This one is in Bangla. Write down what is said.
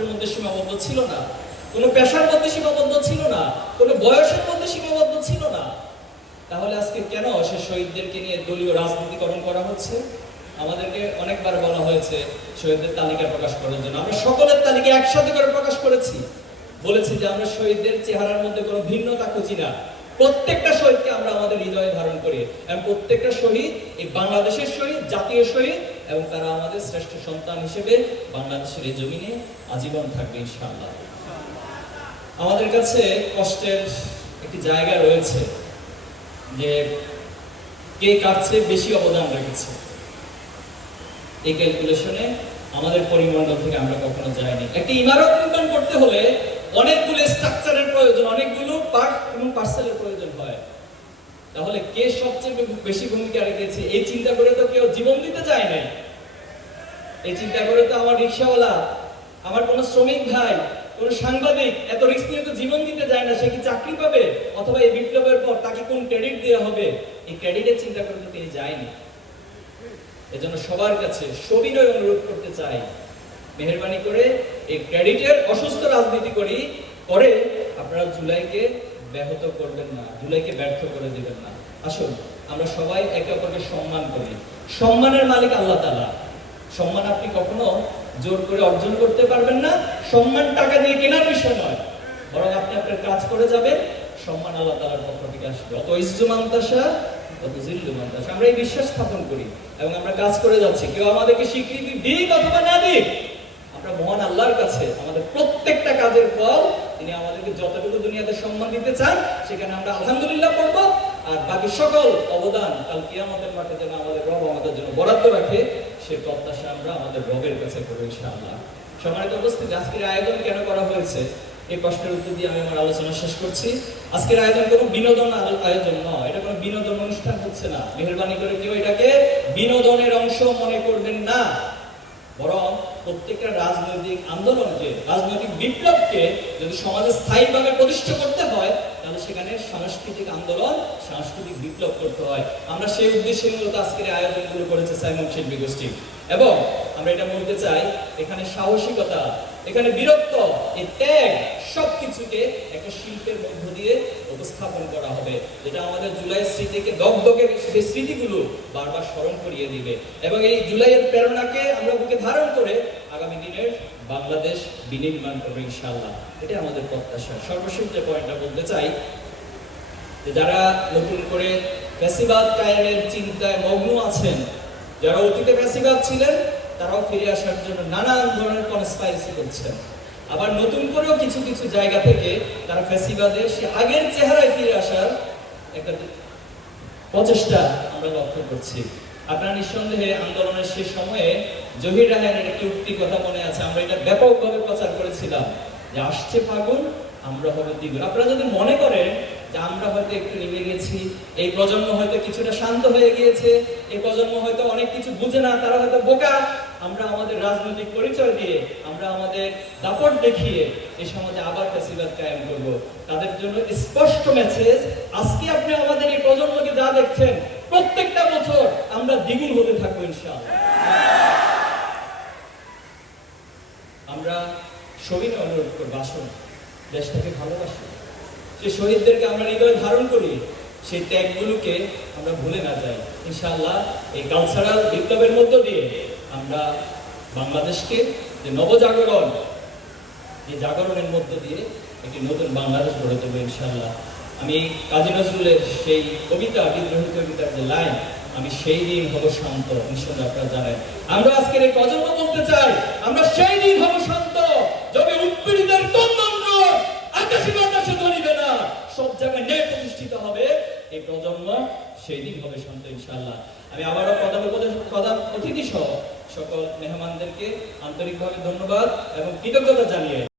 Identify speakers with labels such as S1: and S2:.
S1: বস্ত্রের মধ্যে সীমাবদ্ধ ছিল না। কোনো পেশার মধ্যে সীমাবদ্ধ ছিল না, কোনো বয়সের মধ্যে সীমাবদ্ধ ছিল না। তাহলে আজকে কেন সে শহীদদেরকে নিয়ে দলীয় রাজনীতিকরণ করা হচ্ছে? আমাদেরকে অনেকবার বলা হয়েছে শহীদদের তালিকা প্রকাশ করার জন্য। আমরা সকলের তালিকা একসাথে করে প্রকাশ করেছি। বলেছি যে আমরা শহীদদের চেহারার মধ্যে কোনো ভিন্নতা খুঁজি না। প্রত্যেকটা শহীদকে আমরা আমাদের হৃদয়ে ধারণ করি এবং প্রত্যেকটা শহীদ এই বাংলাদেশের শহীদ, জাতীয় শহীদ এবং তারা আমাদের শ্রেষ্ঠ সন্তান হিসেবে বাংলাদেশের এই জমিনে আজীবন থাকবে ইনশাআল্লাহ। আমাদের কাছে কষ্টের একটি জায়গা রয়েছে যে কে চেয়ে বেশি অবদান রেখেছে। এই ক্যালকুলেশনে আমাদের পরিমণ্ডল থেকে আমরা কখনো যাইনি। একটি ইমারত নির্মাণ করতে হলে অনেকগুলো স্ট্রাকচারের প্রয়োজন, অনেকগুলো পার্ট এবং পার্সেলের প্রয়োজন হয়। তাহলে কে সবচেয়ে বেশি ভূমিকা রেখেছে? এই চিন্তা করে তো কেউ জীবন দিতে চায় নাই। এই চিন্তা করে তো আমার রিক্সাওয়ালা, আমার কোনো শ্রমিক ভাই, কোন সাংবাদিক এত রিস্ক নিয়ে তো জীবন দিতে যায় না, সে কি চাকরি পাবে? অথবা এই বিপ্লবের পর তাকে কোন ক্রেডিট দেওয়া হবে? এই ক্রেডিটের চিন্তা করে তো তিনি যায়নি। এজন্য সবার কাছে সবিনয় অনুরোধ করতে চাই, মেহরবানি করে এই ক্রেডিটের অসুস্থ রাজনীতি করি করে আপনারা জুলাইকে ব্যাহত করবেন না, জুলাইকে ব্যর্থ করে দেবেন না। আসুন, আমরা সবাই একে অপরকে সম্মান করি। সম্মানের মালিক আল্লাহ তালা সম্মান আপনি কখনো জোর করে অর্জন করতে পারবেন না, সম্মান টাকা দিয়ে কেনার বিষয় নয়, বরং আপনি আপনার কাজ করে যাবেন সম্মান আল্লাহ তাআলার পক্ষ থেকে আসবে। অত ইজ্জু মান্তাসা, অত জিল্লু মান্তাসা। আমরা এই বিশ্বাস স্থাপন করি এবং আমরা কাজ করে যাচ্ছি। কেউ আমাদেরকে স্বীকৃতি দিক অথবা না দিক, আমরা মহান আল্লাহর কাছে আমাদের প্রত্যেকটা কাজের ফল তিনি আমাদেরকে যতটুকু দুনিয়াতে সম্মান দিতে চান, সেখানে আমরা আলহামদুলিল্লাহ করব। আর বাকি সকল অবদান কাল কিয়ামতের মাঠে যেন আমাদের রব আমাদের জন্য বরাদ্দ রাখে, সে প্রত্যাশা আমরা আমাদের রবের কাছে করব ইনশাআল্লাহ। সম্মানিত উপস্থিতি, আজকের আয়োজন কেন করা হয়েছে? এই প্রশ্নের উত্তর দিয়ে আমি আমার আলোচনা শেষ করছি। আজকের আয়োজন কোনো বিনোদন আয়োজন নয়। এটা কোনো বিনোদন অনুষ্ঠান হচ্ছে না। মেহরবানি করে কেউ এটাকে বিনোদনের অংশ মনে করবেন না। বরং প্রত্যেকটা রাজনৈতিক আন্দোলনকে রাজনৈতিক বিপ্লবকে যদি সমাজে স্থায়ীভাবে প্রতিষ্ঠা করতে হয়, তাহলে সেখানে সাংস্কৃতিক আন্দোলন, সাংস্কৃতিক বিপ্লব করতে হয়। আমরা সেই উদ্দেশ্যে মূলত আজকের আয়োজনগুলো করেছে সাইমন শিল্পী গোষ্ঠী। এবং আমরা এটা বলতে চাই, এখানে সাহসিকতা এখানে বীরত্ব, এই ত্যাগ সবকিছুকে একটা শিল্পের মধ্য দিয়ে উপস্থাপন করা হবে, যেটা আমাদের জুলাই স্মৃতিকে দগদগে সেই স্মৃতিগুলো বারবার স্মরণ করিয়ে দিবে। এবং এই জুলাইয়ের প্রেরণাকে আমরা বুকে ধারণ করে আগামী দিনের বাংলাদেশ বিনির্মাণ করবে ইনশাআল্লাহ। এটা আমাদের প্রত্যাশা। সর্বশেষ যে পয়েন্টটা বলতে চাই, যে যারা নতুন করে ফ্যাসিবাদ কায়েমের চিন্তায় মগ্ন আছেন, যারা অতীতে ফ্যাসিবাদ ছিলেন তারাও ফিরে আসার জন্য নানান ধরনের কনস্পাইরেসি করছেন আবার নতুন করেও কিছু কিছু জায়গা থেকে তারা ফ্যাসিবাদের সে আগের চেহারায় ফিরে আসার একটা প্রচেষ্টা আমরা লক্ষ্য করছি। আপনারা নিঃসন্দেহে আন্দোলনের শেষ সময়ে জহির রায়হানের একটি উক্তি কথা মনে আছে, আমরা এটা ব্যাপকভাবে প্রচার করেছিলাম। যে আসছে ফাগুন, আমরা হবে দ্বিগুণ। আপনারা যদি মনে করেন যে আমরা হয়তো একটু নেমে গেছি, এই প্রজন্ম হয়তো কিছুটা শান্ত হয়ে গিয়েছে, এই প্রজন্ম হয়তো অনেক কিছু বুঝে না, তারা হয়তো বোকা আমরা আমাদের রাজনৈতিক পরিচয় দিয়ে, আমরা আমাদের দাপট দেখিয়ে এই সমাজে আবার ফেসিবাদ কায়েম করব। তাদের জন্য স্পষ্ট মেসেজ আজকে আপনি আমাদের এই প্রজন্মকে যা দেখছেন, প্রত্যেকটা বছর আমরা দ্বিগুণ হতে থাকব ইনশাআল্লাহ। আমরা সবিনে অনুরোধ করব, আসুন, দেশটাকে ভালোবাসি। যে শহীদদেরকে আমরা হৃদয়ে ধারণ করি, সেই ত্যাগগুলোকে আমরা ভুলে না যাই। ইনশাআল্লাহ, এই কালচারাল বিপ্লবের মধ্য দিয়ে আমরা বাংলাদেশকে যে নবজাগরণ এই জাগরণের মধ্য দিয়ে একটি নতুন বাংলাদেশ গড়ে তুলবো ইনশাআল্লাহ। আমি কাজী নজরুলের সেই কবিতা, বিদ্রোহী কবিতার যে লাইন, আমি সেই দিন হব শান্ত নিঃসন্দেহে আপনারা জানেন। আমরা আজকের এই প্রজন্ম বলতে চাই, আমরা সেই দিন হব শান্ত, যবে উৎপীড়িতের কন্দন রোগ আকাশে বাতাসে ধরিবে না। সব জায়গায় ন্যায় প্রতিষ্ঠিত হবে, এই প্রজন্ম সেই দিন হবে শান্ত ইনশাল্লাহ আমি আবারও প্রধান উপদেশ প্রধান অতিথি সহ সকল মেহমানদেরকে আন্তরিকভাবে ধন্যবাদ এবং কৃতজ্ঞতা জানিয়ে